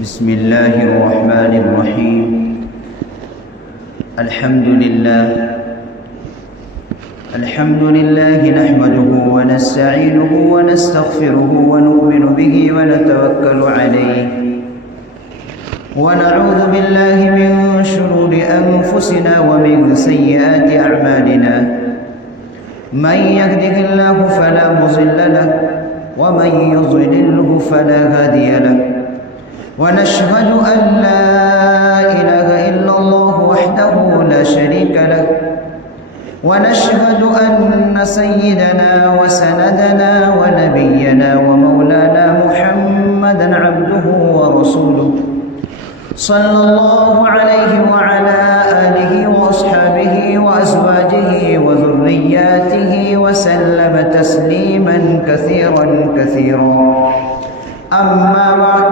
بسم الله الرحمن الرحيم. الحمد لله نحمده ونستعينه ونستغفره ونؤمن به ونتوكل عليه ونعوذ بالله من شرور أنفسنا ومن سيئات أعمالنا. من يهده الله فلا مضل له ومن يضلله فلا هادي له. ونشهد أن لا إله إلا الله وحده لا شريك له. ونشهد أن سيدنا وسندنا ونبينا ومولانا محمدا عبده ورسوله صلى الله عليه وعلى آله وأصحابه وأزواجه وذرياته وسلم تسليما كثيرا كثيرا. أما بعد،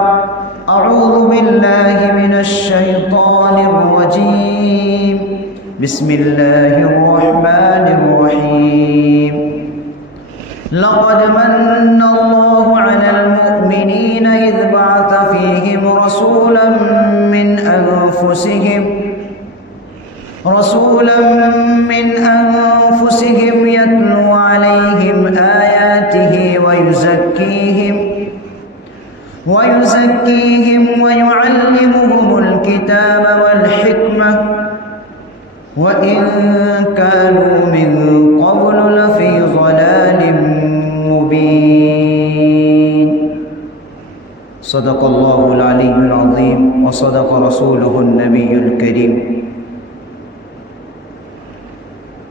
أعوذ بالله من الشيطان الرجيم. بسم الله الرحمن الرحيم. لقد من الله على المؤمنين إذ بعث فيهم رسولا من أنفسهم يتلو عليهم آياته ويزكيهم ويعلمهم الكتاب والحكمة وإن كانوا من قبل لفي ضلال مبين. صدق الله العلي العظيم وصدق رسوله النبي الكريم.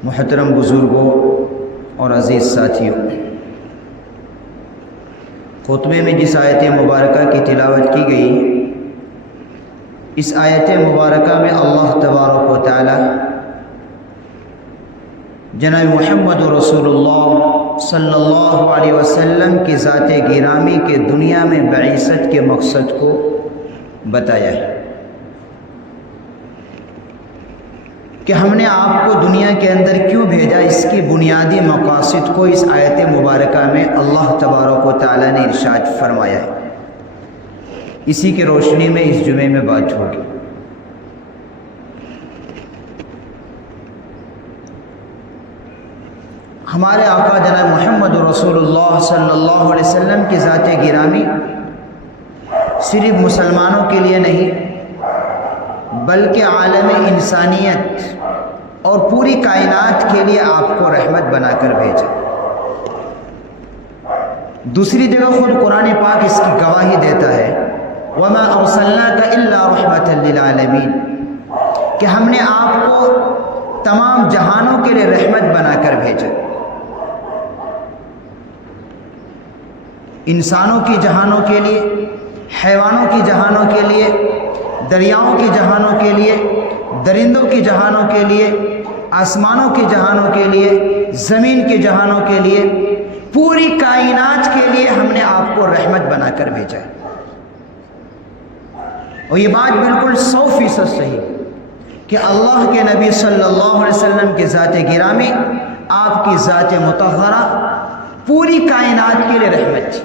محترم بزرگوں اور عزیز ساتھیوں، خطبے میں جس آیت مبارکہ کی تلاوت کی گئی، اس آیت مبارکہ میں اللہ تبارک و تعالی جناب محمد رسول اللہ صلی اللہ علیہ وسلم کی ذات گرامی کے دنیا میں بعثت کے مقصد کو بتایا ہے کہ ہم نے آپ کو دنیا کے اندر کیوں بھیجا. اس کی بنیادی مقاصد کو اس آیت مبارکہ میں اللہ تبارک و تعالی نے ارشاد فرمایا ہے. اسی کی روشنی میں اس جمعے میں بات ہوگی. ہمارے آقا جناب محمد رسول اللہ صلی اللہ علیہ وسلم کی ذات گرامی صرف مسلمانوں کے لیے نہیں بلکہ عالم انسانیت اور پوری کائنات کے لیے آپ کو رحمت بنا کر بھیجا. دوسری جگہ خود قرآن پاک اس کی گواہی دیتا ہے، وَمَا أَرْسَلْنَاكَ إِلَّا رَحْمَةً لِّلْعَالَمِينَ، کہ ہم نے آپ کو تمام جہانوں کے لیے رحمت بنا کر بھیجا. انسانوں کی جہانوں کے لیے، حیوانوں کی جہانوں کے لیے، دریاؤں کی جہانوں کے لیے، درندوں کی جہانوں کے لیے، آسمانوں کی جہانوں کے لیے، زمین کے جہانوں کے لیے، پوری کائنات کے لیے ہم نے آپ کو رحمت بنا کر بھیجا ہے. اور یہ بات بالکل 100% صحیح کہ اللہ کے نبی صلی اللہ علیہ وسلم کی ذات گرامی، آپ کی ذات مطہرہ پوری کائنات کے لیے رحمت تھی.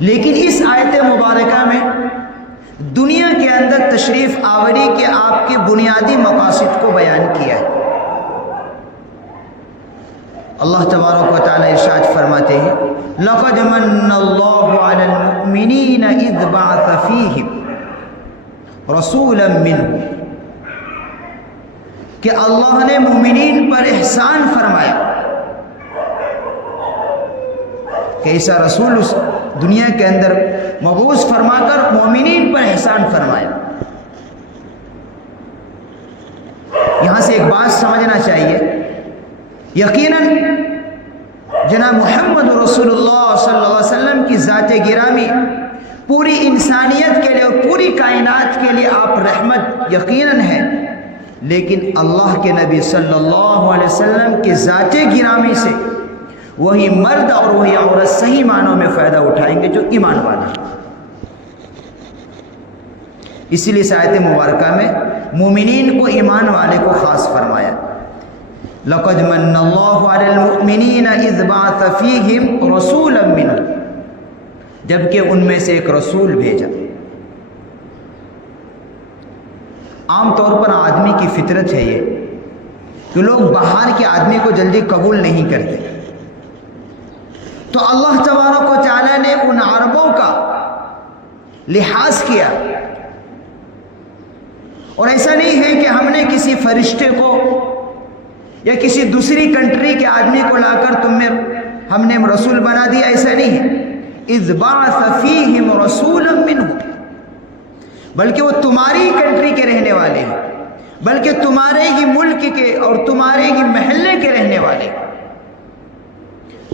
لیکن اس آیت مبارکہ میں دنیا کے اندر تشریف آوری کے آپ کے بنیادی مقاصد کو بیان کیا ہے. اللہ تبارک و تعالی ارشاد فرماتے ہیں، لَقَدْ مَنَّ اللَّهُ عَلَى الْمُؤْمِنِينَ إِذْ بَعَثَ فِيهِمْ رَسُولًا مِّنْهُمْ، کہ اللہ نے مومنین پر احسان فرمایا کہ ایسا رسول اس دنیا کے اندر مبعوث فرما کر مومنین پر احسان فرمایا. یہاں سے ایک بات سمجھنا چاہیے، یقیناً جناب محمد رسول اللہ صلی اللہ علیہ وسلم کی ذات گرامی پوری انسانیت کے لیے اور پوری کائنات کے لیے آپ رحمت یقیناً ہے. لیکن اللہ کے نبی صلی اللہ علیہ وسلم کی ذات گرامی سے وہی مرد اور وہی عورت صحیح معنوں میں فائدہ اٹھائیں گے جو ایمان والے ہیں. اسی لیے آیت مبارکہ میں مومنین کو، ایمان والے کو خاص فرمایا. لقد من اللہ علی المؤمنین اذ بعث فیہم رسولا منہم، جبکہ ان میں سے ایک رسول بھیجا۔ عام طور پر آدمی کی فطرت ہے یہ کہ لوگ باہر کے آدمی کو جلدی قبول نہیں کرتے، تو اللہ تبارک و تعالیٰ نے ان عربوں کا لحاظ کیا، اور ایسا نہیں ہے کہ ہم نے کسی فرشتے کو یا کسی دوسری کنٹری کے آدمی کو لا کر ہم نے رسول بنا دیا، ایسا نہیں ہے۔ اذ بعث فیہم رسولا منہم، بلکہ وہ تمہاری کنٹری کے رہنے والے ہیں، بلکہ تمہارے ہی ملک کے اور تمہارے ہی محلے کے رہنے والے،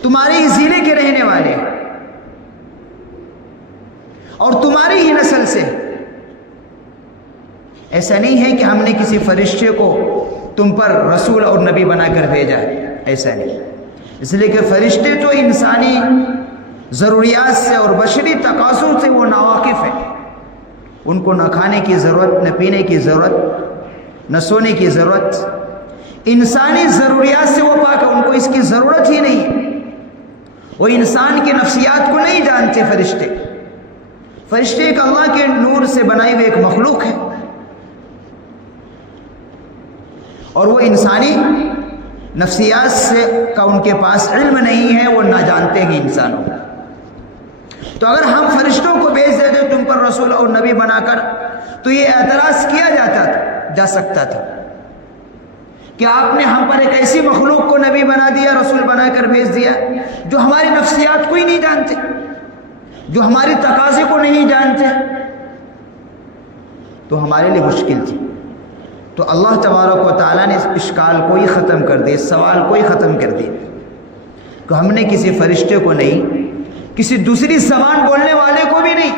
تمہارے ہی ضلع کے رہنے والے اور تمہاری ہی نسل سے۔ ایسا نہیں ہے کہ ہم نے کسی فرشتے کو تم پر رسول اور نبی بنا کر بھیجا ہے، ایسا نہیں، اس لیے کہ فرشتے تو انسانی ضروریات سے اور بشری تقاضوں سے وہ ناواقف ہیں، ان کو نہ کھانے کی ضرورت، نہ پینے کی ضرورت، نہ سونے کی ضرورت، انسانی ضروریات سے وہ پاک ہے، ان کو اس کی ضرورت ہی نہیں، وہ انسان کی نفسیات کو نہیں جانتے۔ فرشتے ایک اللہ کے نور سے بنائی ہوئی ایک مخلوق ہے، اور وہ انسانی نفسیات سے کا ان کے پاس علم نہیں ہے، وہ نہ جانتے ہیں انسانوں۔ تو اگر ہم فرشتوں کو بھیج دیتے تم پر رسول اور نبی بنا کر، تو یہ اعتراض کیا جا سکتا تھا کہ آپ نے ہم پر ایک ایسی مخلوق کو نبی بنا دیا، رسول بنا کر بھیج دیا جو ہماری نفسیات کو ہی نہیں جانتے، جو ہماری تقاضے کو نہیں جانتے، تو ہمارے لیے مشکل تھی۔ تو اللہ تبارک و تعالیٰ نے اس اشکال کو ہی ختم کر دیا، اس سوال کو ہی ختم کر دیا کہ ہم نے کسی فرشتے کو نہیں، کسی دوسری زبان بولنے والے کو بھی نہیں،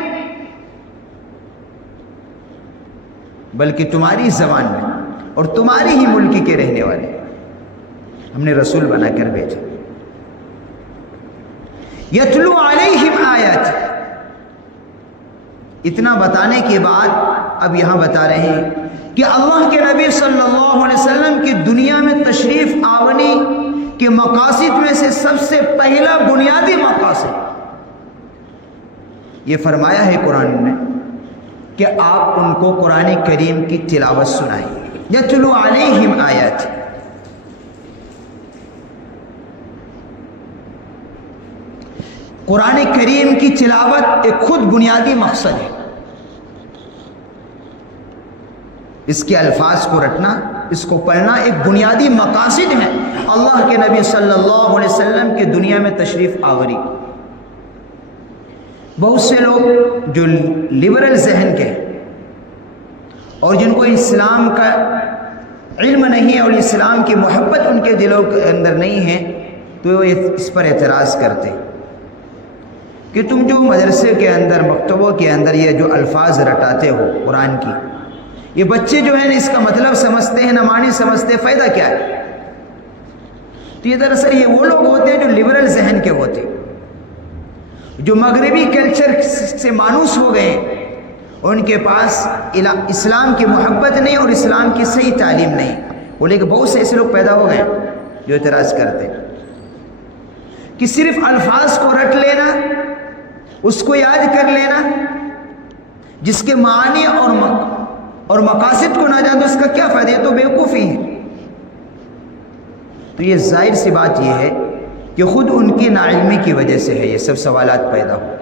بلکہ تمہاری زبان میں اور تمہاری ہی ملک کے رہنے والے ہم نے رسول بنا کر بھیجا۔ یتلو علیہم آیات، اتنا بتانے کے بعد اب یہاں بتا رہے ہیں کہ اللہ کے نبی صلی اللہ علیہ وسلم کی دنیا میں تشریف آوری کے مقاصد میں سے سب سے پہلا بنیادی مقاصد یہ فرمایا ہے قرآن میں کہ آپ ان کو قرآن کریم کی تلاوت سنائیں۔ یتلو علیہم آیات، قرآن کریم کی تلاوت ایک خود بنیادی مقصد ہے، اس کے الفاظ کو رٹنا، اس کو پڑھنا ایک بنیادی مقاصد ہے اللہ کے نبی صلی اللہ علیہ وسلم کی دنیا میں تشریف آوری۔ بہت سے لوگ جو لبرل ذہن کے اور جن کو اسلام کا علم نہیں ہے اور اسلام کی محبت ان کے دلوں کے اندر نہیں ہے، تو وہ اس پر اعتراض کرتے کہ تم جو مدرسے کے اندر، مکتبوں کے اندر یہ جو الفاظ رٹاتے ہو قرآن کی، یہ بچے جو ہیں اس کا مطلب سمجھتے ہیں نہ معنی سمجھتے، فائدہ کیا ہے؟ تو یہ دراصل یہ وہ لوگ ہوتے ہیں جو لبرل ذہن کے ہوتے ہیں، جو مغربی کلچر سے مانوس ہو گئے، اور ان کے پاس اسلام کی محبت نہیں اور اسلام کی صحیح تعلیم نہیں۔ وہ لیکن بہت سے ایسے لوگ پیدا ہو گئے جو اعتراض کرتے کہ صرف الفاظ کو رٹ لینا، اس کو یاد کر لینا، جس کے معنی اور مقاصد کو نہ جانے تو اس کا کیا فائدہ؟ یہ تو بیوقوفی ہے۔ تو یہ ظاہر سی بات یہ ہے کہ خود ان کی ناعلمی کی وجہ سے ہے یہ سب سوالات پیدا ہو۔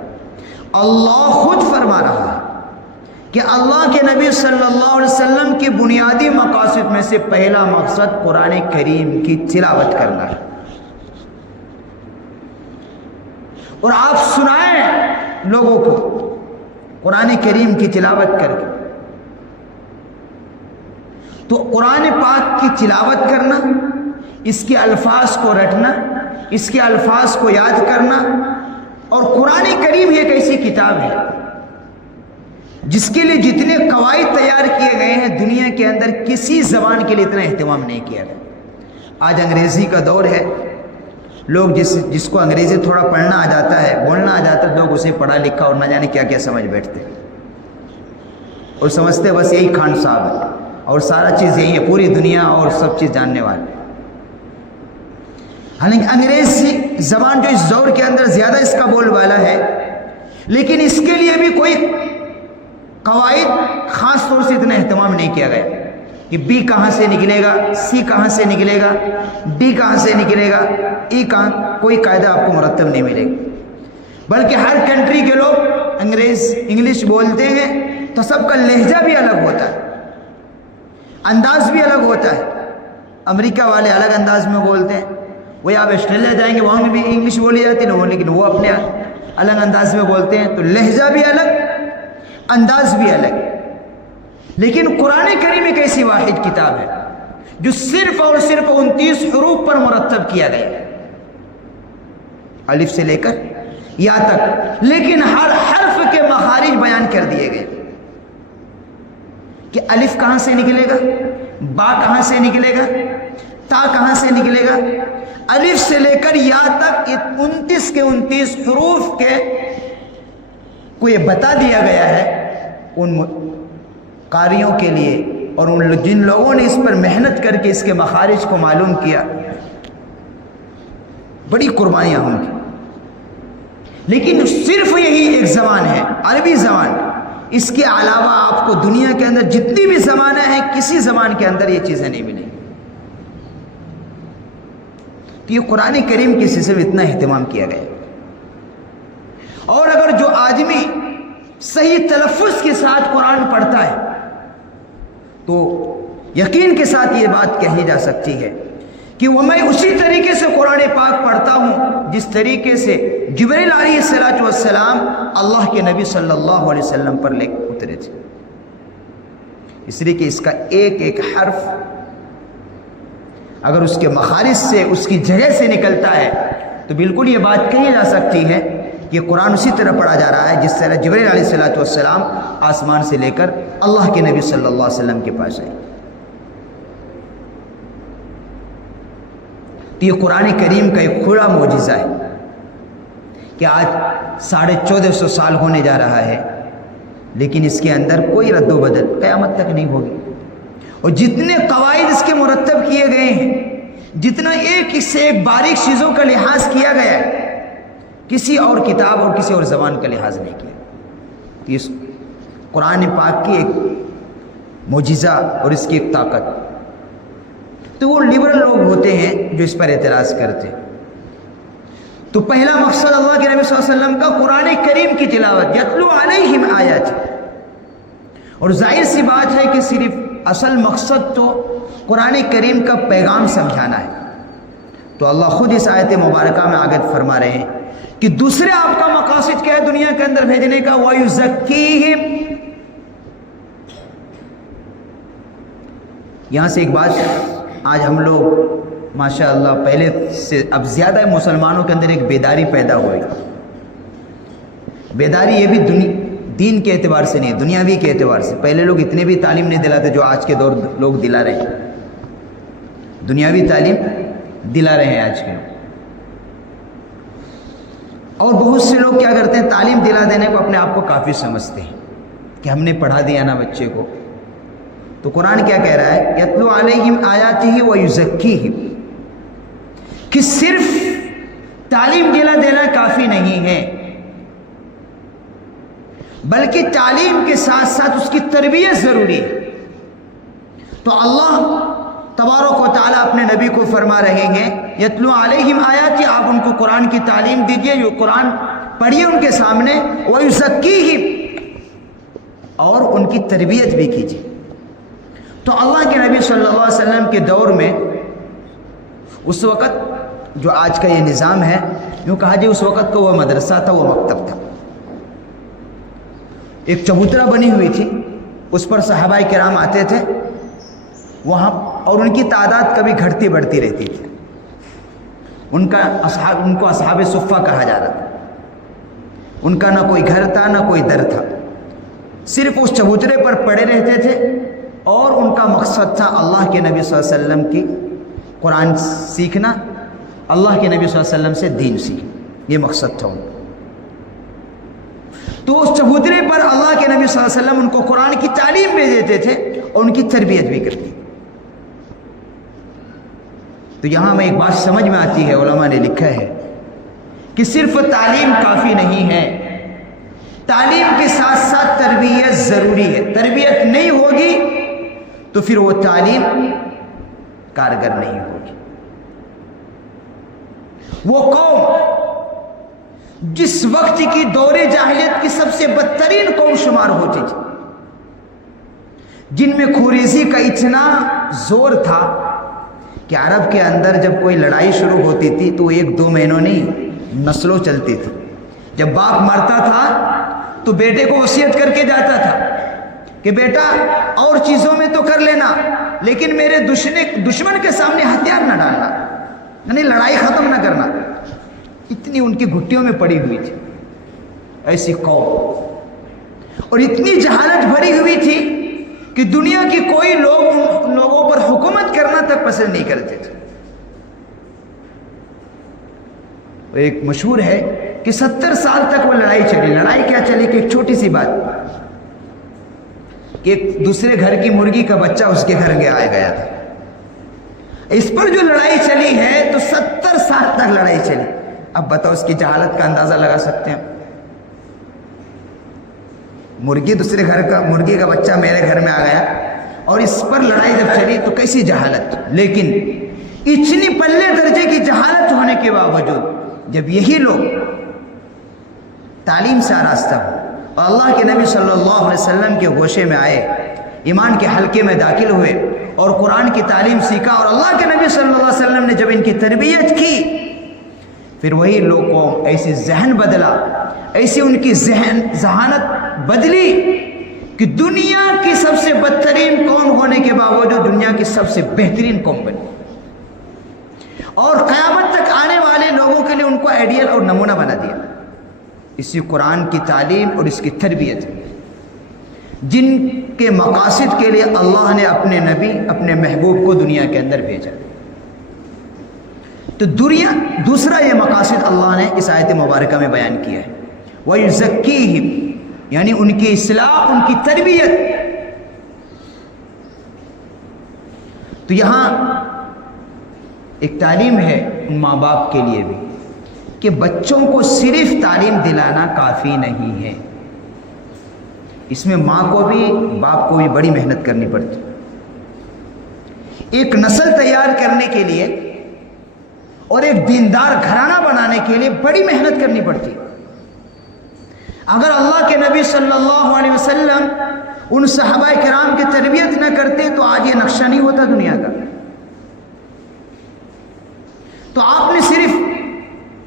اللہ خود فرما رہا ہے کہ اللہ کے نبی صلی اللہ علیہ وسلم کی بنیادی مقاصد میں سے پہلا مقصد قرآن کریم کی تلاوت کرنا ہے، اور آپ سنائیں لوگوں کو قرآن کریم کی تلاوت کر کے۔ تو قرآن پاک کی تلاوت کرنا، اس کے الفاظ کو رٹنا، اس کے الفاظ کو یاد کرنا، اور قرآن کریم ایک ایسی کتاب ہے جس کے لیے جتنے قواعد تیار کیے گئے ہیں دنیا کے اندر کسی زبان کے لیے اتنا اہتمام نہیں کیا گیا۔ آج انگریزی کا دور ہے، لوگ جس کو انگریزی تھوڑا پڑھنا آ جاتا ہے، بولنا آ جاتا ہے، لوگ اسے پڑھا لکھا اور نہ جانے کیا کیا سمجھ بیٹھتے ہیں اور سمجھتے بس یہی خان صاحب ہے اور سارا چیز یہی ہے، پوری دنیا اور سب چیز جاننے والے۔ حالانکہ انگریزی زبان جو اس دور کے اندر زیادہ اس کا بول بالا ہے، لیکن اس کے لیے بھی کوئی قواعد خاص طور سے اتنا اہتمام نہیں کیا گیا کہ بی کہاں سے نکلے گا، سی کہاں سے نکلے گا، ڈی کہاں سے نکلے گا، ای کہاں، کوئی قاعدہ آپ کو مرتب نہیں ملے گا۔ بلکہ ہر کنٹری کے لوگ انگلش بولتے ہیں تو سب کا لہجہ بھی الگ ہوتا ہے، انداز بھی الگ ہوتا ہے۔ امریکہ والے الگ انداز میں بولتے ہیں، وہی آپ آسٹریلیا جائیں گے وہاں بھی انگلش بولی جاتی ہے، لیکن وہ اپنے الگ انداز میں بولتے ہیں، تو لہجہ بھی الگ، انداز بھی الگ۔ لیکن قرآن کریم ایک ایسی واحد کتاب ہے جو صرف اور صرف 29 حروف پر مرتب کیا گیا ہے، الف سے لے کر یا تک، لیکن ہر حرف کے مخارج بیان کر دیے گئے کہ الف کہاں سے نکلے گا، با کہاں سے نکلے گا، تا کہاں سے نکلے گا۔ الف سے لے کر یا تک 29 کے 29 حروف کے کو یہ بتا دیا گیا ہے ان قاریوں کے لیے، اور ان جن لوگوں نے اس پر محنت کر کے اس کے مخارج کو معلوم کیا، بڑی قربانیاں ہوں گی۔ لیکن صرف یہی ایک زبان ہے، عربی زبان، اس کے علاوہ آپ کو دنیا کے اندر جتنی بھی زبانیں ہیں کسی زبان کے اندر یہ چیزیں نہیں ملیں گی۔ تو یہ قرآن کریم کے سلسلے میں اتنا اہتمام کیا گیا، اور اگر جو آدمی صحیح تلفظ کے ساتھ قرآن پڑھتا ہے تو یقین کے ساتھ یہ بات کہی جا سکتی ہے کہ وہ میں اسی طریقے سے قرآن پاک پڑھتا ہوں جس طریقے سے جبریل علیہ السلام اللہ کے نبی صلی اللہ علیہ وسلم پر لے اترے تھے، اس لیے کہ اس کا ایک ایک حرف اگر اس کے مخارج سے، اس کی جگہ سے نکلتا ہے تو بالکل یہ بات کہی جا سکتی ہے کہ قرآن اسی طرح پڑھا جا رہا ہے جس طرح جبریل علیہ السلام آسمان سے لے کر اللہ کے نبی صلی اللہ علیہ وسلم کے پاس آئے۔ تو یہ قرآن کریم کا ایک کھلا معجزہ ہے کہ آج 1450 سال ہونے جا رہا ہے، لیکن اس کے اندر کوئی رد و بدل قیامت تک نہیں ہوگی، اور جتنے قواعد اس کے مرتب کیے گئے ہیں، جتنا ایک سے ایک باریک چیزوں کا لحاظ کیا گیا ہے، کسی اور کتاب اور کسی اور زبان کا لحاظ نہیں کیا۔ تو اس قرآن پاک کی ایک معجزہ اور اس کی ایک طاقت۔ تو وہ لبرل لوگ ہوتے ہیں جو اس پر اعتراض کرتے ہیں۔ تو پہلا مقصد اللہ کے نبی صلی اللہ علیہ وسلم کا قرآن کریم کی تلاوت، یتلو علیہم آیات، اور ظاہر سی بات ہے کہ صرف اصل مقصد تو قرآن کریم کا پیغام سمجھانا ہے۔ تو اللہ خود اس آیت مبارکہ میں آگے فرما رہے ہیں کہ دوسرے آپ کا مقاصد کیا ہے دنیا کے اندر بھیجنے کا، وَيُزَكِّيهِمْ۔ یہاں سے ایک بات آج ہم لوگ ماشاءاللہ پہلے سے اب زیادہ مسلمانوں کے اندر ایک بیداری پیدا ہوئی۔ بیداری یہ بھی دین کے اعتبار سے نہیں، دنیاوی کے اعتبار سے۔ پہلے لوگ اتنے بھی تعلیم نہیں دلاتے جو آج کے دور لوگ دلا رہے ہیں، دنیاوی تعلیم دلا رہے ہیں آج کے لوگ۔ اور بہت سے لوگ کیا کرتے ہیں، تعلیم دلا دینے کو اپنے آپ کو کافی سمجھتے ہیں کہ ہم نے پڑھا دیا نا بچے کو۔ تو قرآن کیا کہہ رہا ہے، یتلو علیہم آیاتہ ویزکیہم، کہ صرف تعلیم دلا دینا کافی نہیں ہے، بلکہ تعلیم کے ساتھ ساتھ اس کی تربیت ضروری ہے۔ تو اللہ تبارک و تعالیٰ اپنے نبی کو فرما رہے ہیں یتلو علیہم آیاتی، آپ ان کو قرآن کی تعلیم دیجئے، جو قرآن پڑھیے ان کے سامنے، ویزکیہم، اور ان کی تربیت بھی کیجیے۔ تو اللہ کے نبی صلی اللہ علیہ وسلم کے دور میں اس وقت جو آج کا یہ نظام ہے، یوں کہا جائے اس وقت کو وہ مدرسہ تھا، وہ مکتب تھا۔ ایک چبوترا بنی ہوئی تھی، اس پر صحابہ کرام آتے تھے وہاں، اور ان کی تعداد کبھی گھٹتی بڑھتی رہتی تھی۔ ان کو اصحاب صفہ کہا جاتا تھا۔ ان کا نہ کوئی گھر تھا نہ کوئی در تھا، صرف اس چبوترے پر پڑے رہتے تھے، اور ان کا مقصد تھا اللہ کے نبی صلی اللہ علیہ وسلم کی قرآن سیکھنا، اللہ کے نبی صلی اللہ علیہ وسلم سے دین سیکھنا، یہ مقصد تھا ان کا۔ تو اس چبوترے پر اللہ کے نبی صلی اللہ علیہ وسلم ان کو قرآن کی تعلیم بھی دیتے تھے اور ان کی تربیت بھی کرتے۔ تو یہاں میں ایک بات سمجھ میں آتی ہے، علماء نے لکھا ہے کہ صرف تعلیم کافی نہیں ہے، تعلیم کے ساتھ ساتھ تربیت ضروری ہے. تربیت نہیں ہوگی تو پھر وہ تعلیم کارگر نہیں ہوگی. وہ قوم جس وقت کی دور جاہلیت کی سب سے بدترین قوم شمار ہوتی تھی، جن میں خوریزی کا اتنا زور تھا کہ عرب کے اندر جب کوئی لڑائی شروع ہوتی تھی تو 1-2 مہینوں نہیں، نسلوں چلتی تھی. جب باپ مرتا تھا تو بیٹے کو وصیت کر کے جاتا تھا کہ بیٹا اور چیزوں میں تو کر لینا لیکن میرے دشمن کے سامنے ہتھیار نہ ڈالنا، یعنی لڑائی ختم نہ کرنا. اتنی ان کی گھٹیوں میں پڑی ہوئی تھی ایسی قوم، اور اتنی جہالت بھری ہوئی تھی کہ دنیا کی کوئی لوگ ان لوگوں پر حکومت کرنا تک پسند نہیں کرتے تھے. ایک مشہور ہے کہ 70 سال تک وہ لڑائی چلی. لڑائی کیا چلی کہ ایک چھوٹی سی بات کہ ایک دوسرے گھر کی مرغی کا بچہ اس کے گھر گیا تھا. اس پر جو لڑائی چلی ہے تو 70 سال تک لڑائی چلی. اب بتاؤ اس کی جہالت کا اندازہ لگا سکتے ہیں. مرغی کا بچہ میرے گھر میں آ گیا اور اس پر لڑائی جب چلی تو کیسی جہالت. لیکن اتنی پلے درجے کی جہالت ہونے کے باوجود جب یہی لوگ تعلیم سے آراستہ ہو اور اللہ کے نبی صلی اللہ علیہ وسلم کے گوشے میں آئے، ایمان کے حلقے میں داخل ہوئے اور قرآن کی تعلیم سیکھا، اور اللہ کے نبی صلی اللہ علیہ وسلم نے جب ان کی تربیت کی، پھر وہی لوگ کو ایسی ذہن بدلا، ایسی ان کی ذہانت بدلی کہ دنیا کی سب سے بدترین قوم ہونے کے باوجود دنیا کی سب سے بہترین قوم بنی، اور قیامت تک آنے والے لوگوں کے لیے ان کو آئیڈیل اور نمونہ بنا دیا. اسی قرآن کی تعلیم اور اس کی تربیت، جن کے مقاصد کے لیے اللہ نے اپنے نبی، اپنے محبوب کو دنیا کے اندر بھیجا. تو دوسرا یہ مقاصد اللہ نے اس آیت مبارکہ میں بیان کیا ہے، وَيُزَكِّيهِمْ، یعنی ان کی اصلاح، ان کی تربیت. تو یہاں ایک تعلیم ہے ان ماں باپ کے لیے بھی کہ بچوں کو صرف تعلیم دلانا کافی نہیں ہے، اس میں ماں کو بھی باپ کو بھی بڑی محنت کرنی پڑتی. ایک نسل تیار کرنے کے لیے اور ایک دیندار گھرانہ بنانے کے لیے بڑی محنت کرنی پڑتی. اگر اللہ کے نبی صلی اللہ علیہ وسلم ان صحابہ کرام کی تربیت نہ کرتے تو آج یہ نقشہ نہیں ہوتا دنیا کا. تو آپ نے صرف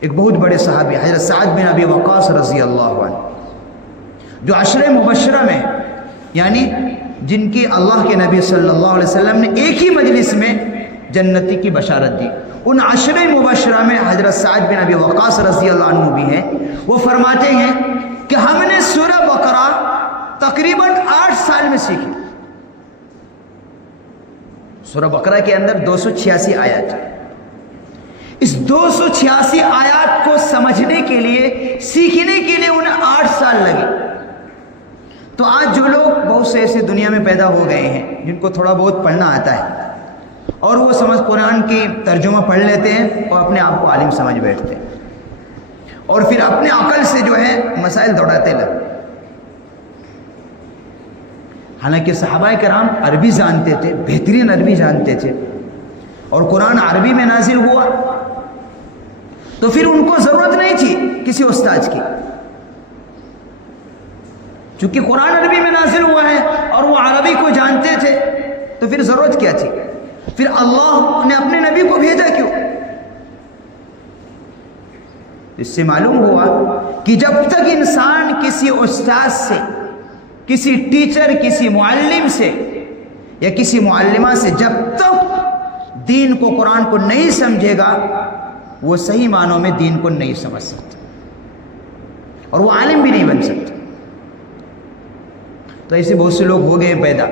ایک بہت بڑے صحابی حضرت سعد بن ابی وقاص رضی اللہ عنہ، جو عشرہ مبشرہ میں، یعنی جن کی اللہ کے نبی صلی اللہ علیہ وسلم نے ایک ہی مجلس میں جنتی کی بشارت دی، ان عشرہ مبشرہ میں حضرت سعد بن ابی وقاص رضی اللہ عنہ بھی ہیں. وہ فرماتے ہیں کہ ہم نے سورہ بقرہ تقریباً 8 سال میں سیکھی. سورہ بقرہ کے اندر 286 آیات ہیں. اس 286 آیات کو سمجھنے کے لیے، سیکھنے کے لیے انہیں 8 سال لگے. تو آج جو لوگ بہت سے ایسے دنیا میں پیدا ہو گئے ہیں جن کو تھوڑا بہت پڑھنا آتا ہے اور وہ قرآن کی ترجمہ پڑھ لیتے ہیں اور اپنے آپ کو عالم سمجھ بیٹھتے ہیں اور پھر اپنے عقل سے جو ہے مسائل دوڑاتے لگتے. حالانکہ صحابہ کرام عربی جانتے تھے، بہترین عربی جانتے تھے، اور قرآن عربی میں نازل ہوا تو پھر ان کو ضرورت نہیں تھی کسی استاد کی، چونکہ قرآن عربی میں نازل ہوا ہے اور وہ عربی کو جانتے تھے تو پھر ضرورت کیا تھی؟ پھر اللہ نے اپنے نبی کو بھیجا کیوں؟ اس سے معلوم ہوا کہ جب تک انسان کسی استاد سے، کسی ٹیچر، کسی معلم سے یا کسی معلمہ سے جب تک دین کو، قرآن کو نہیں سمجھے گا، وہ صحیح معنوں میں دین کو نہیں سمجھ سکتا اور وہ عالم بھی نہیں بن سکتا. تو ایسے بہت سے لوگ ہو گئے پیدا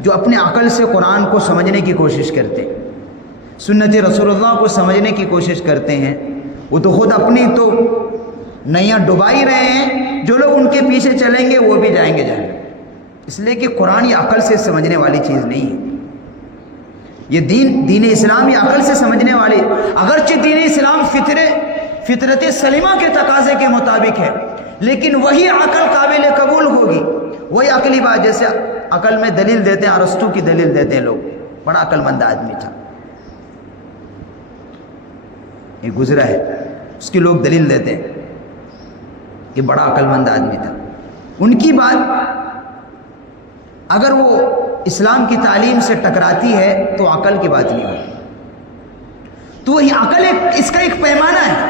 جو اپنے عقل سے قرآن کو سمجھنے کی کوشش کرتے ہیں، سنت رسول اللہ کو سمجھنے کی کوشش کرتے ہیں. وہ تو خود اپنی تو نیا ڈبا ہی رہے ہیں، جو لوگ ان کے پیچھے چلیں گے وہ بھی جائیں گے جہنم. اس لیے کہ قرآن یہ عقل سے سمجھنے والی چیز نہیں ہے. یہ دین اسلام یہ عقل سے سمجھنے والی، اگرچہ دین اسلام فطرت سلیمہ کے تقاضے کے مطابق ہے، لیکن وہی عقل قابل وہی عقلی بات جیسے عقل میں دلیل دیتے ہیں، ارسطو کی دلیل دیتے ہیں لوگ، بڑا عقل مند آدمی تھا، یہ گزرا ہے، اس کی لوگ دلیل دیتے ہیں کہ بڑا عقل مند آدمی تھا. ان کی بات اگر وہ اسلام کی تعلیم سے ٹکراتی ہے تو عقل کی بات نہیں ہوتی. تو وہی عقل اس کا ایک پیمانہ ہے،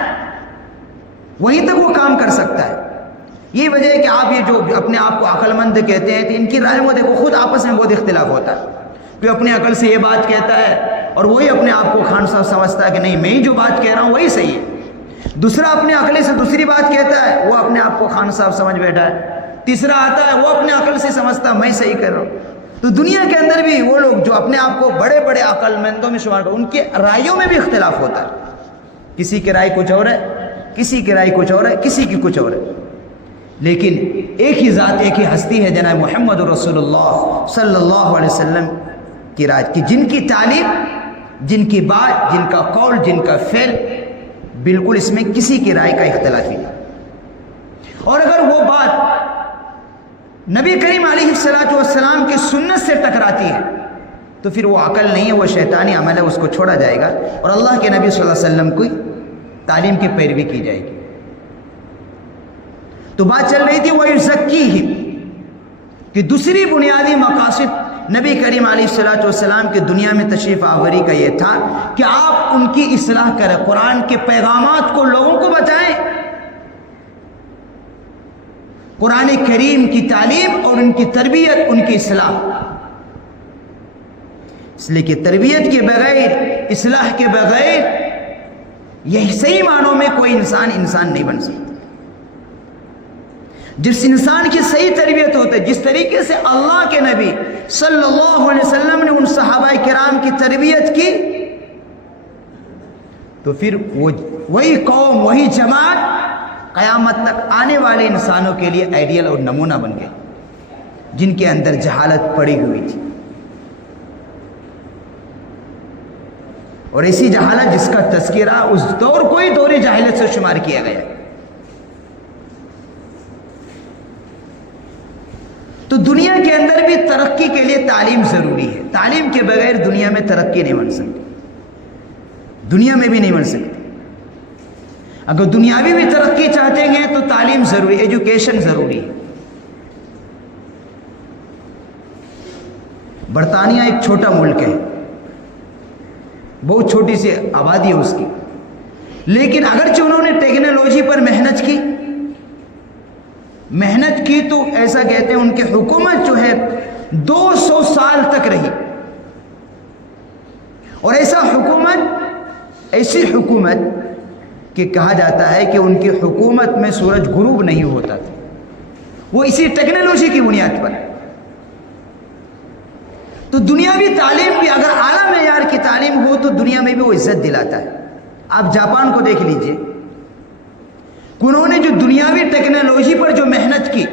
وہیں تک وہ کام کر سکتا ہے. یہی وجہ ہے کہ آپ یہ جو اپنے آپ کو عقل مند کہتے ہیں تو ان کی رائے میں دیکھو خود آپس میں بہت اختلاف ہوتا ہے. کوئی اپنے عقل سے یہ بات کہتا ہے اور وہی اپنے آپ کو خان صاحب سمجھتا ہے کہ نہیں میں ہی جو بات کہہ رہا ہوں وہی صحیح ہے. دوسرا اپنے عقل سے دوسری بات کہتا ہے، وہ اپنے آپ کو خان صاحب سمجھ بیٹھا ہے. تیسرا آتا ہے وہ اپنے عقل سے سمجھتا ہے میں صحیح کر رہا ہوں. تو دنیا کے اندر بھی وہ لوگ جو اپنے آپ کو بڑے بڑے عقل مندوں میں شمار کرتے ہیں، ان کی رائیوں میں بھی اختلاف ہوتا ہے. کسی کی رائے کچھ اور ہے، کسی کی رائے کچھ اور ہے، کسی کی کچھ اور ہے. لیکن ایک ہی ذات، ایک ہی ہستی ہے جناب محمد رسول اللہ صلی اللہ علیہ وسلم کی رائے کی، جن کی تعلیم، جن کی بات، جن کا قول، جن کا فعل بالکل اس میں کسی کی رائے کا اختلاف ہی نہیں. اور اگر وہ بات نبی کریم علیہ الصلوۃ والسلام کی سنت سے ٹکراتی ہے تو پھر وہ عقل نہیں ہے، وہ شیطانی عمل ہے، اس کو چھوڑا جائے گا اور اللہ کے نبی صلی اللہ علیہ وسلم کی تعلیم کی پیروی کی جائے گی. تو بات چل رہی تھی وَيُزَكِّيهِمْ کہ دوسری بنیادی مقاصد نبی کریم علیہ الصلوۃ والسلام کی دنیا میں تشریف آوری کا یہ تھا کہ آپ ان کی اصلاح کریں، قرآن کے پیغامات کو لوگوں کو بتائیں، قرآن کریم کی تعلیم اور ان کی تربیت، ان کی اصلاح. اس لیے کہ تربیت کے بغیر، اصلاح کے بغیر یہ صحیح معنوں میں کوئی انسان نہیں بن سکتا. جس انسان کی صحیح تربیت ہوتا ہے، جس طریقے سے اللہ کے نبی صلی اللہ علیہ وسلم نے ان صحابہ کرام کی تربیت کی، تو پھر وہی قوم، وہی جماعت قیامت تک آنے والے انسانوں کے لیے آئیڈیل اور نمونہ بن گئے، جن کے اندر جہالت پڑی ہوئی تھی. اور ایسی جہالت جس کا تذکرہ اس دور کو ہی دور جاہلیت سے شمار کیا گیا. تو دنیا کے اندر بھی ترقی کے لیے تعلیم ضروری ہے. تعلیم کے بغیر دنیا میں ترقی نہیں بن سکتی، دنیا میں بھی نہیں بن سکتی. اگر دنیاوی بھی ترقی چاہتے ہیں تو تعلیم ضروری، ایجوکیشن ضروری ہے. برطانیہ ایک چھوٹا ملک ہے، بہت چھوٹی سی آبادی ہے اس کی، لیکن اگرچہ انہوں نے ٹیکنالوجی پر محنت کی تو ایسا کہتے ہیں ان کی حکومت جو ہے 200 سال تک رہی. اور ایسی حکومت کہ کہا جاتا ہے کہ ان کی حکومت میں سورج غروب نہیں ہوتا تھا، وہ اسی ٹیکنالوجی کی بنیاد پر. تو دنیاوی تعلیم بھی اگر اعلیٰ معیار کی تعلیم ہو تو دنیا میں بھی وہ عزت دلاتا ہے. آپ جاپان کو دیکھ لیجئے، انہوں نے جو دنیاوی ٹیکنالوجی پر جو محنت کی،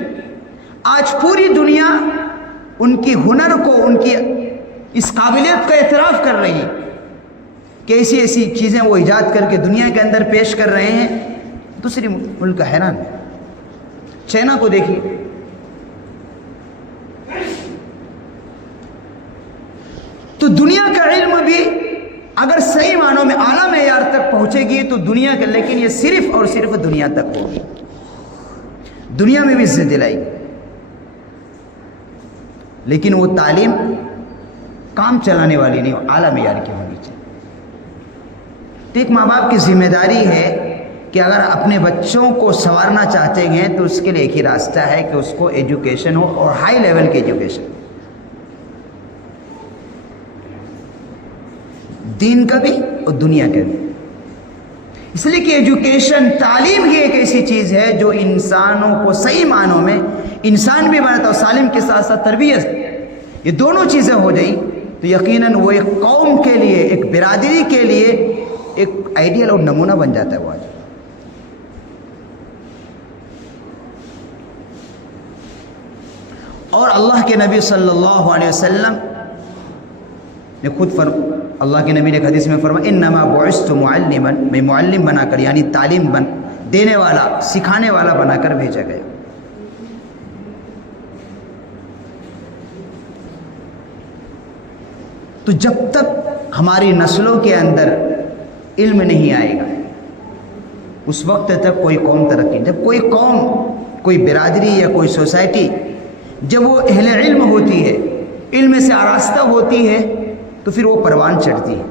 آج پوری دنیا ان کی ہنر کو، ان کی اس قابلیت کا اعتراف کر رہی ہے کہ ایسی چیزیں وہ ایجاد کر کے دنیا کے اندر پیش کر رہے ہیں. دوسری ملک حیران ہے. چائنا کو دیکھیے، تو دنیا کا علم بھی اگر صحیح معنوں میں اعلیٰ معیار تک پہنچے گی تو دنیا کا، لیکن یہ صرف اور صرف دنیا تک ہوگی، دنیا میں بھی عزت دلائے گی. لیکن وہ تعلیم کام چلانے والی نہیں، اعلیٰ معیار کی ہونی چاہیے. تو ایک ماں باپ کی ذمہ داری ہے کہ اگر اپنے بچوں کو سنوارنا چاہتے ہیں تو اس کے لیے ایک ہی راستہ ہے کہ اس کو ایجوکیشن ہو، اور ہائی لیول کی ایجوکیشن، دین کا بھی اور دنیا کا بھی. اس لیے کہ ایجوکیشن، تعلیم ہی ایک ایسی چیز ہے جو انسانوں کو صحیح معنوں میں انسان بھی بناتا ہے، اور سالم کے ساتھ ساتھ تربیت، یہ دونوں چیزیں ہو جائیں تو یقیناً وہ ایک قوم کے لیے، ایک برادری کے لیے ایک آئیڈیل اور نمونہ بن جاتا ہے. وہ آج اور اللہ کے نبی صلی اللہ علیہ وسلم نے خود اللہ کے نبی نے حدیث میں فرمایا انما بعثت معلما، میں معلم بنا کر، یعنی تعلیم دینے والا، سکھانے والا بنا کر بھیجا گیا. تو جب تک ہماری نسلوں کے اندر علم نہیں آئے گا اس وقت تک کوئی قوم ترقی. جب کوئی قوم، کوئی برادری یا کوئی سوسائٹی جب وہ اہل علم ہوتی ہے، علم سے آراستہ ہوتی ہے، تو پھر وہ پروان چڑھتی ہے،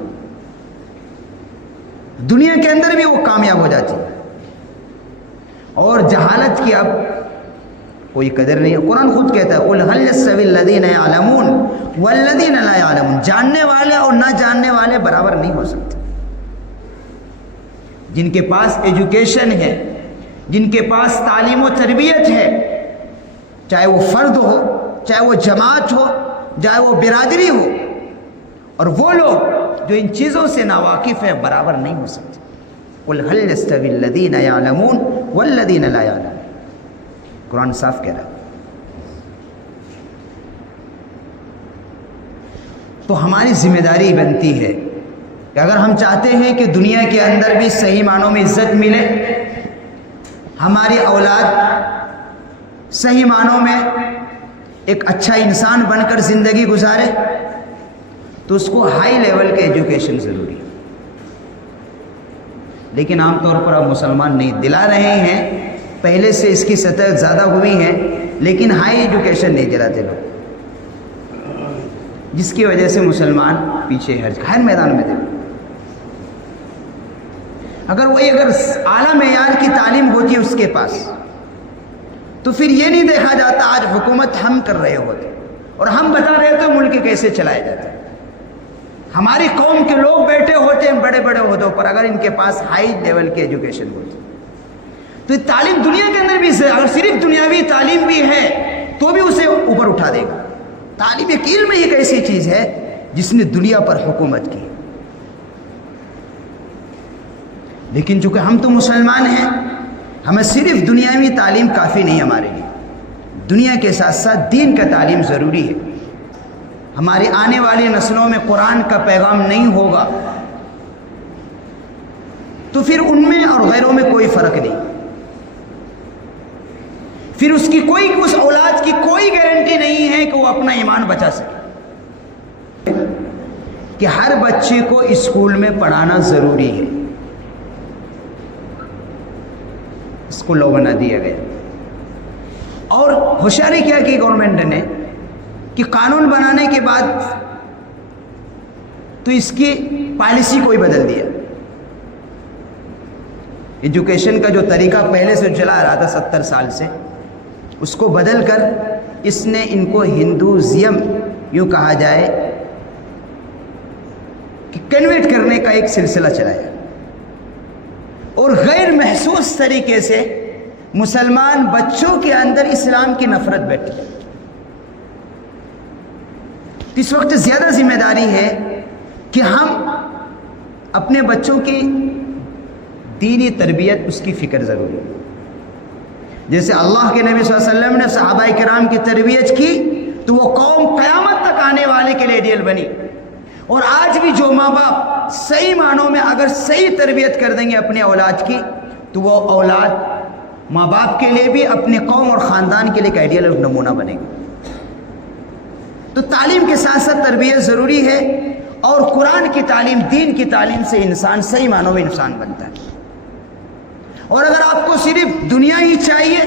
دنیا کے اندر بھی وہ کامیاب ہو جاتی ہے. اور جہالت کی اب کوئی قدر نہیں ہے. قرآن خود کہتا ہے قُلْ هَلْ يَسْتَوِي الَّذِينَ يَعْلَمُونَ وَالَّذِينَ لَا يَعْلَمُونَ. جاننے والے اور نہ جاننے والے برابر نہیں ہو سکتے. جن کے پاس ایجوکیشن ہے، جن کے پاس تعلیم و تربیت ہے، چاہے وہ فرد ہو، چاہے وہ جماعت ہو، چاہے وہ برادری ہو، اور وہ لوگ جو ان چیزوں سے ناواقف ہیں برابر نہیں ہو سکتے. قُلْ هَلْ يَسْتَوِي الَّذِينَ يَعْلَمُونَ وَالَّذِينَ لَا يَعْلَمُونَ. قرآن صاف کہہ رہا ہے. تو ہماری ذمہ داری بنتی ہے کہ اگر ہم چاہتے ہیں کہ دنیا کے اندر بھی صحیح معنوں میں عزت ملے، ہماری اولاد صحیح معنوں میں ایک اچھا انسان بن کر زندگی گزارے، تو اس کو ہائی لیول کے ایجوکیشن ضروری ہے. لیکن عام طور پر اب مسلمان نہیں دلا رہے ہیں، پہلے سے اس کی سطح زیادہ ہوئی ہے لیکن ہائی ایجوکیشن نہیں دلاتے لوگ، جس کی وجہ سے مسلمان پیچھے ہر میدان میں دیکھو. اگر اعلیٰ معیار کی تعلیم ہوتی ہے اس کے پاس، تو پھر یہ نہیں دیکھا جاتا آج حکومت ہم کر رہے ہوتے اور ہم بتا رہے تھے ملک کیسے چلائے جاتے. ہماری قوم کے لوگ بیٹھے ہوتے ہیں بڑے بڑے عہدوں پر، اگر ان کے پاس ہائی لیول کی ایجوکیشن ہوتی تو یہ تعلیم دنیا کے اندر بھی، اگر صرف دنیاوی تعلیم بھی ہے تو بھی اسے اوپر اٹھا دے گا. تعلیم ایک علم ایک ایسی چیز ہے جس نے دنیا پر حکومت کی. لیکن چونکہ ہم تو مسلمان ہیں، ہمیں صرف دنیاوی تعلیم کافی نہیں، ہمارے لیے دنیا کے ساتھ ساتھ دین کا تعلیم ضروری ہے. ہماری آنے والی نسلوں میں قرآن کا پیغام نہیں ہوگا تو پھر ان میں اور غیروں میں کوئی فرق نہیں، پھر اس اولاد کی کوئی گارنٹی نہیں ہے کہ وہ اپنا ایمان بچا سکے. کہ ہر بچے کو اسکول میں پڑھانا ضروری ہے، اس کو لو بنا دیا گیا. اور ہوشیاری کیا کی گورنمنٹ نے کہ قانون بنانے کے بعد تو اس کی پالیسی کو ہی بدل دیا. ایجوکیشن کا جو طریقہ پہلے سے چلا رہا تھا 70 سال سے، اس کو بدل کر اس نے ان کو ہندوازم یوں کہا جائے کہ کنورٹ کرنے کا ایک سلسلہ چلایا، اور غیر محسوس طریقے سے مسلمان بچوں کے اندر اسلام کی نفرت بیٹھی. اس وقت زیادہ ذمہ داری ہے کہ ہم اپنے بچوں کی دینی تربیت، اس کی فکر ضروری ہے. جیسے اللہ کے نبی صلی اللہ علیہ وسلم نے صحابہ کرام کی تربیت کی تو وہ قوم قیامت تک آنے والے کے لیے ایڈیل بنی. اور آج بھی جو ماں باپ صحیح معنوں میں اگر صحیح تربیت کر دیں گے اپنے اولاد کی، تو وہ اولاد ماں باپ کے لیے بھی، اپنے قوم اور خاندان کے لیے ایک آئیڈیل اور نمونہ بنے گا. تو تعلیم کے ساتھ ساتھ تربیت ضروری ہے، اور قرآن کی تعلیم، دین کی تعلیم سے انسان صحیح معنوں میں انسان بنتا ہے. اور اگر آپ کو صرف دنیا ہی چاہیے،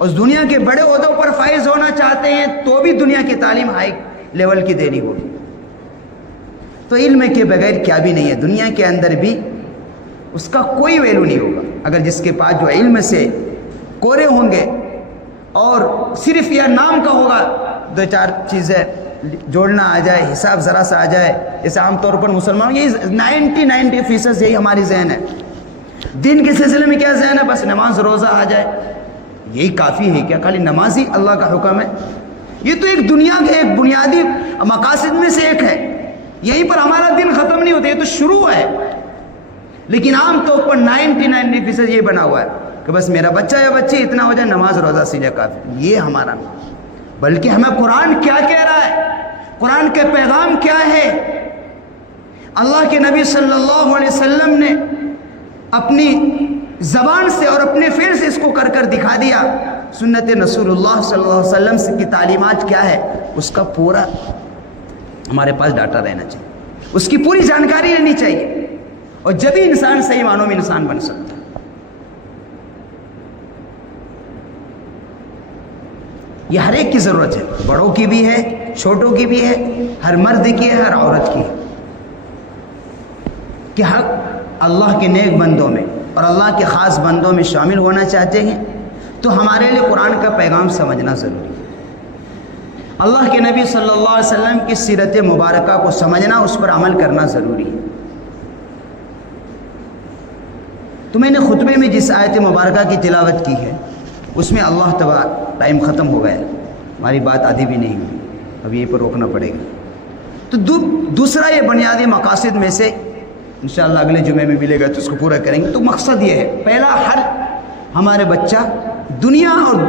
اس دنیا کے بڑے عہدوں پر فائز ہونا چاہتے ہیں، تو بھی دنیا کی تعلیم ہائی لیول کی دینی ہوگی. تو علم کے بغیر کیا بھی نہیں ہے، دنیا کے اندر بھی اس کا کوئی ویلو نہیں ہوگا. اگر جس کے پاس جو علم سے کورے ہوں گے اور صرف یہ نام کا ہوگا، دو چار چیزیں جوڑنا آ جائے، حساب ذرا سا آ جائے، جیسے عام طور پر مسلمان یہی 90% یہی ہماری ذہن ہے. دین کے سلسلے میں کیا ذہن ہے؟ بس نماز روزہ آ جائے، یہی کافی ہے کیا؟ خالی نماز ہی اللہ کا حکم ہے؟ یہ تو ایک دنیا کے ایک بنیادی مقاصد میں سے ایک ہے، یہیں پر ہمارا دن ختم نہیں ہوتا، یہ تو شروع ہے. لیکن عام طور پر 90% یہ بنا ہوا ہے کہ بس میرا بچہ یا بچی اتنا ہو جائے، نماز روزہ سیدھا کافی. یہ ہمارا نہیں، بلکہ ہمیں قرآن کیا کہہ رہا ہے، قرآن کے پیغام کیا ہے. اللہ کے نبی صلی اللہ علیہ وسلم نے اپنی زبان سے اور اپنے فعل سے اس کو کر کر دکھا دیا. سنت رسول اللہ صلی اللہ علیہ وسلم کی تعلیمات کیا ہے، اس کا پورا ہمارے پاس ڈاٹا رہنا چاہیے، اس کی پوری جانکاری رہنی چاہیے، اور جب ہی انسان صحیح معنوں میں انسان بن سکتا ہے۔ یہ ہر ایک کی ضرورت ہے، بڑوں کی بھی ہے، چھوٹوں کی بھی ہے، ہر مرد کی ہے، ہر عورت کی ہے، کہ حق اللہ کے نیک بندوں میں اور اللہ کے خاص بندوں میں شامل ہونا چاہتے ہیں تو ہمارے لیے قرآن کا پیغام سمجھنا ضروری ہے۔ اللہ کے نبی صلی اللہ علیہ وسلم کی سیرت مبارکہ کو سمجھنا، اس پر عمل کرنا ضروری ہے۔ تو میں نے خطبے میں جس آیت مبارکہ کی تلاوت کی ہے اس میں اللہ تبارک، ٹائم ختم ہو گیا، ہماری بات آدھی بھی نہیں ہوئی، اب یہیں پر روکنا پڑے گا۔ تو دوسرا یہ بنیادی مقاصد میں سے انشاءاللہ اگلے جمعے میں ملے گا تو اس کو پورا کریں گے۔ تو مقصد یہ ہے، پہلا، ہر ہمارے بچہ دنیا اور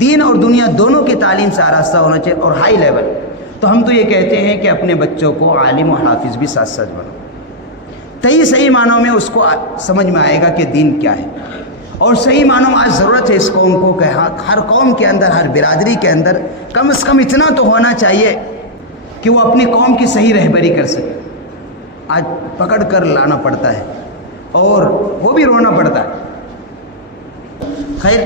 دین اور دنیا دونوں کی تعلیم سے آراستہ ہونا چاہیے، اور ہائی لیول۔ تو ہم تو یہ کہتے ہیں کہ اپنے بچوں کو عالم و حافظ بھی ساتھ ساتھ بنو، صحیح معنوں میں اس کو سمجھ میں آئے گا کہ دین کیا ہے، اور صحیح معنوں میں آج ضرورت ہے اس قوم کو کہ ہر قوم کے اندر، ہر برادری کے اندر کم از کم اتنا تو ہونا چاہیے کہ وہ اپنی قوم کی صحیح رہبری کر سکے۔ آج پکڑ کر لانا پڑتا ہے اور وہ بھی رونا پڑتا ہے۔ خیر،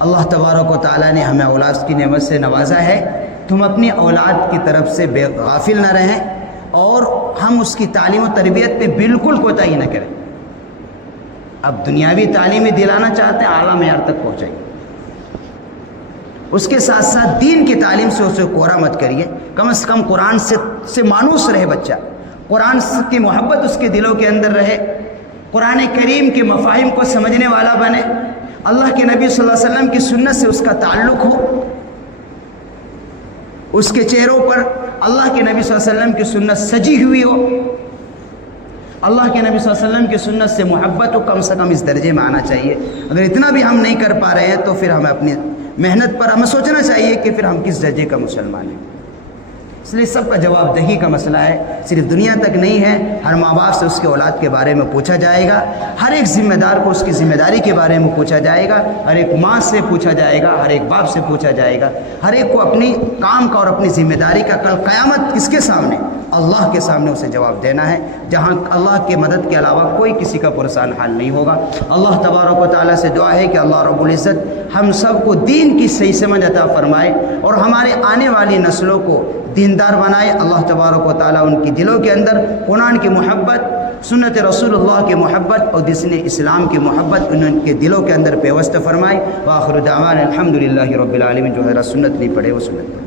اللہ تبارک و تعالیٰ نے ہمیں اولاد کی نعمت سے نوازا ہے، تو ہم اپنی اولاد کی طرف سے بے غافل نہ رہیں، اور ہم اس کی تعلیم و تربیت پہ بالکل کوتاہی نہ کریں۔ اب دنیاوی تعلیمی دلانا چاہتے ہیں، اعلیٰ معیار تک پہنچائیں، اس کے ساتھ ساتھ دین کی تعلیم سے اسے کوڑا مت کریے۔ کم از کم قرآن سے مانوس رہے بچہ، قرآن کی محبت اس کے دلوں کے اندر رہے، قرآن کریم کے مفاہیم کو سمجھنے والا بنے، اللہ کے نبی صلی اللہ علیہ وسلم کی سنت سے اس کا تعلق ہو، اس کے چہروں پر اللہ کے نبی صلی اللہ علیہ وسلم کی سنت سجی ہوئی ہو، اللہ کے نبی صلی اللہ علیہ وسلم کی سنت سے محبت ہو، کم سے کم اس درجے میں آنا چاہیے۔ اگر اتنا بھی ہم نہیں کر پا رہے ہیں تو پھر ہمیں اپنی محنت پر ہمیں سوچنا چاہیے کہ پھر ہم کس درجے کا مسلمان ہیں۔ اس لیے سب کا جواب دہی کا مسئلہ ہے، صرف دنیا تک نہیں ہے، ہر ماں باپ سے اس کے اولاد کے بارے میں پوچھا جائے گا، ہر ایک ذمہ دار کو اس کی ذمہ داری کے بارے میں پوچھا جائے گا، ہر ایک ماں سے پوچھا جائے گا، ہر ایک باپ سے پوچھا جائے گا، ہر ایک کو اپنی کام کا اور اپنی ذمہ داری کا کل قیامت کس کے سامنے؟ اللہ کے سامنے اسے جواب دینا ہے، جہاں اللہ کے مدد کے علاوہ کوئی کسی کا پرسان حال نہیں ہوگا۔ اللہ تبارک و تعالیٰ سے دعا ہے کہ اللہ رب العزت ہم سب کو دین کی صحیح سمجھ عطا فرمائے اور ہمارے آنے والی نسلوں کو دیندار بنائے۔ اللہ تبارک و تعالیٰ ان کی دلوں کے اندر قرآن کی محبت، سنت رسول اللہ کی محبت اور دین اسلام کی محبت ان کے دلوں کے اندر پیوست فرمائے۔ وآخر دعوانا الحمدللہ رب العالمین۔ جو ہے سنت نہیں پڑھے وہ سنت